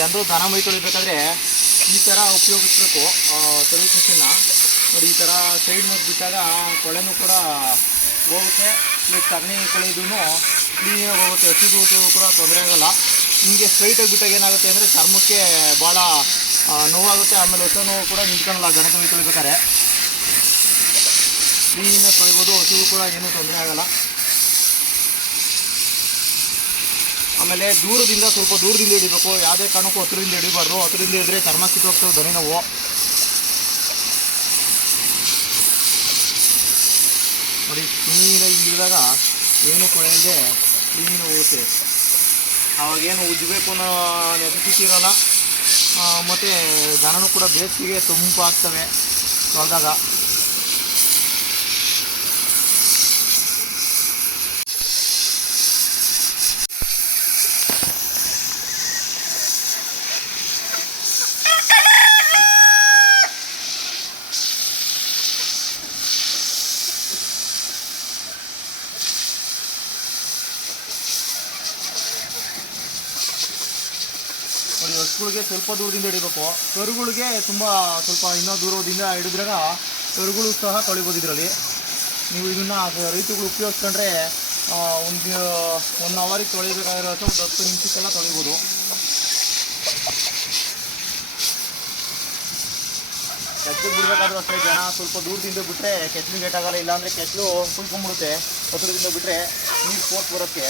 ಜನರು ದನ ಮೈ ತೊಳಿಬೇಕಾದ್ರೆ ಈ ಥರ ಉಪಯೋಗಿಸ್ಬೇಕು ಸರ್ವಿಸ್ ಮಿಷಿನ್ನ. ನೋಡಿ ಈ ಥರ ಸೈಡ್ ಮೇಲೆ ಬಿಟ್ಟಾಗ ಕೊಳೆನೂ ಕೂಡ ಹೋಗುತ್ತೆ, ಪ್ಲಸ್ ಸಗಣಿ ಕೊಳೆದೂ ಕ್ಲೀನಾಗಿ ಹೋಗುತ್ತೆ, ಹಸಿದು ಕೂಡ ತೊಂದರೆ ಆಗೋಲ್ಲ. ಹಿಂಗೆ ಸ್ಟ್ರೈಟಾಗಿ ಬಿಟ್ಟಾಗ ಏನಾಗುತ್ತೆ ಅಂದರೆ ಚರ್ಮಕ್ಕೆ ಭಾಳ ನೋವಾಗುತ್ತೆ, ಆಮೇಲೆ ಹೊಸ ನೋವು ಕೂಡ ನಿಂತ್ಕೊಳ್ಳಲ್ಲ ದನ ಮೈ ತೊಳಿಬೇಕಾದ್ರೆ. ಕ್ಲೀನಾಗಿ ತೊಳಿಬೋದು, ಹಸಿವು ಕೂಡ ಏನೂ ತೊಂದರೆ ಆಗೋಲ್ಲ. ಆಮೇಲೆ ಸ್ವಲ್ಪ ದೂರದಿಂದ ಹಿಡಿಬೇಕು, ಯಾವುದೇ ಕಾರಣಕ್ಕೂ ಹತ್ತಿರದಿಂದ ಹಿಡಿಬಾರ್ದು. ಹತ್ತಿರದಿಂದ ಹಿಡಿದ್ರೆ ಚರ್ಮ ಕಿತ್ತೋಗ್ತವೆ, ದನಿ ನೋವು. ನೋಡಿ ಕ್ಲೀನಾಗಿ ಹಿಡಿದಾಗ ಏನು ಕೊಳೆಯಲ್ಲದೆ ಕ್ಲೀನ್ ಹೋಗುತ್ತೆ. ಆವಾಗೇನು ಉಜ್ಜಬೇಕು ಅನ್ನೋ ನೆಸಸಿಟಿ ಇರೋಲ್ಲ, ಮತ್ತು ದನನೂ ಕೂಡ ಬೇಸಿಗೆ ತಂಪಾಗ್ತವೆ ತೊಳೆದಾಗ. ನೋಡಿ ಹಸುಗಳಿಗೆ ಸ್ವಲ್ಪ ದೂರದಿಂದ ಹಿಡಿಬೇಕು, ಕರುಗಳಿಗೆ ಸ್ವಲ್ಪ ಇನ್ನೂ ದೂರದಿಂದ ಹಿಡಿದ್ರಾಗ ಕರುಗಳು ಸಹ ತೊಳಿಬೋದು ಇದರಲ್ಲಿ. ನೀವು ಇದನ್ನು ರೈತರುಗಳು ಉಪಯೋಗಿಸ್ಕೊಂಡ್ರೆ ಒಂದು 1 ಅವರಿಗೆ ತೊಳಿಬೇಕಾಗಿರೋ ಒಂದು 10 ನಿಮಿಷಕ್ಕೆಲ್ಲ ತೊಳಿಬೋದು. ಕೆಚ್ಚಲು ಬಿಡಬೇಕಾದ್ರೂ ಅಷ್ಟೇ, ಜನ ಸ್ವಲ್ಪ ದೂರದಿಂದ ಬಿಟ್ಟರೆ ಕೆಚ್ಚಲು ಗೇಟಾಗಲ್ಲ, ಇಲ್ಲಾಂದರೆ ಕೆಚ್ಚಲು ಕುಯ್ಕೊಂಡ್ಬಿಡುತ್ತೆ. ಹತ್ತಿರದಿಂದ ಬಿಟ್ಟರೆ ನೀರು ಫೋರ್ಸ್ ಬರೋಕ್ಕೆ.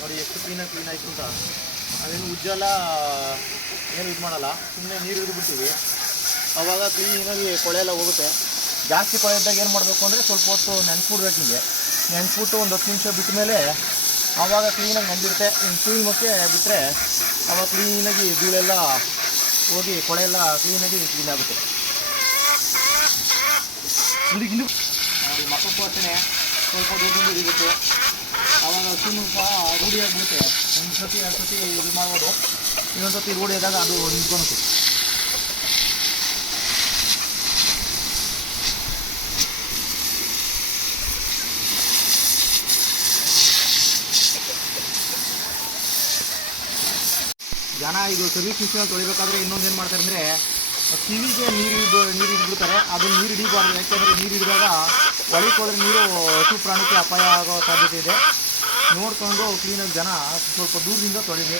ನೋಡಿ ಎಷ್ಟು ಕ್ಲೀನಾಗಿ ಆಯಿತು ಅಂತ. ಅದೇನು ಉಜ್ಜೆಲ್ಲ ಏನು ಇದು ಮಾಡಲ್ಲ, ಸುಮ್ಮನೆ ನೀರು ಹಿಡಿದ್ಬಿಡ್ತೀವಿ, ಆವಾಗ ಕ್ಲೀನಾಗಿ ಕೊಳೆ ಎಲ್ಲ ಹೋಗುತ್ತೆ. ಜಾಸ್ತಿ ಕೊಳೆ ಇದ್ದಾಗ ಏನು ಮಾಡಬೇಕು ಅಂದರೆ ಸ್ವಲ್ಪ ಹೊತ್ತು ನೆನೆಸ್ಬಿಡ್ಬೇಕು. ನಿಮಗೆ ನೆನೆಸ್ಬಿಟ್ಟು ಒಂದು 10 ನಿಮಿಷ ಬಿಟ್ಟ ಮೇಲೆ ಆವಾಗ ಕ್ಲೀನಾಗಿ ನೆಂದಿರುತ್ತೆ. ಇನ್ನು ಕ್ಲೀನ್ ಮತ್ತೆ ಬಿಟ್ಟರೆ ಆವಾಗ ಕ್ಲೀನಾಗಿ ಬೀಳೆಲ್ಲ ಹೋಗಿ ಕೊಳೆ ಎಲ್ಲ ಕ್ಲೀನಾಗಿ ಕ್ಲೀನ್ ಆಗುತ್ತೆ. ನೋಡಿ ಮಕ್ಕಳು ಅಷ್ಟೇ ಸ್ವಲ್ಪ ದೂರದಿಂದ ಹಿಡಿಬೇಕು, ಆವಾಗ ಹಸುನು ಸಹ ರೂಢಿಯಾಗಿಬಿಡುತ್ತೆ. ಒಂದು ಸತಿ 2 ಸತಿ ಇದು ಮಾಡ್ಬೋದು, ಇನ್ನೊಂದು ಸತಿ ರೂಢಿಯಾದಾಗ ಅದು ನಿಂತ್ಕೊಳುತ್ತೆ. ಜನ ಇದು ಸರ್ವಿಸ್ ಮಿಷಿನಲ್ಲಿ ತೊಳಿಬೇಕಾದ್ರೆ ಇನ್ನೊಂದು ಏನು ಮಾಡ್ತಾರೆ ಅಂದರೆ ಕಿವಿಗೆ ನೀರು ಹಿಡಿದ್ಬಿಡ್ತಾರೆ. ಅದನ್ನು ನೀರು ಹಿಡಿಬಾರ್ದು, ಯಾಕೆಂದರೆ ನೀರು ಹಿಡಿದಾಗ ಒಳಗೆ ಹೋದರೆ ನೀರು ಹಸು ಪ್ರಾಣಿಗೆ ಅಪಾಯ ಆಗೋ ಸಾಧ್ಯತೆ ಇದೆ. ನೋಡಿಕೊಂಡು ಕ್ಲೀನಾಗಿ ಜನ ಸ್ವಲ್ಪ ದೂರದಿಂದ ತೊಳಿರಿ.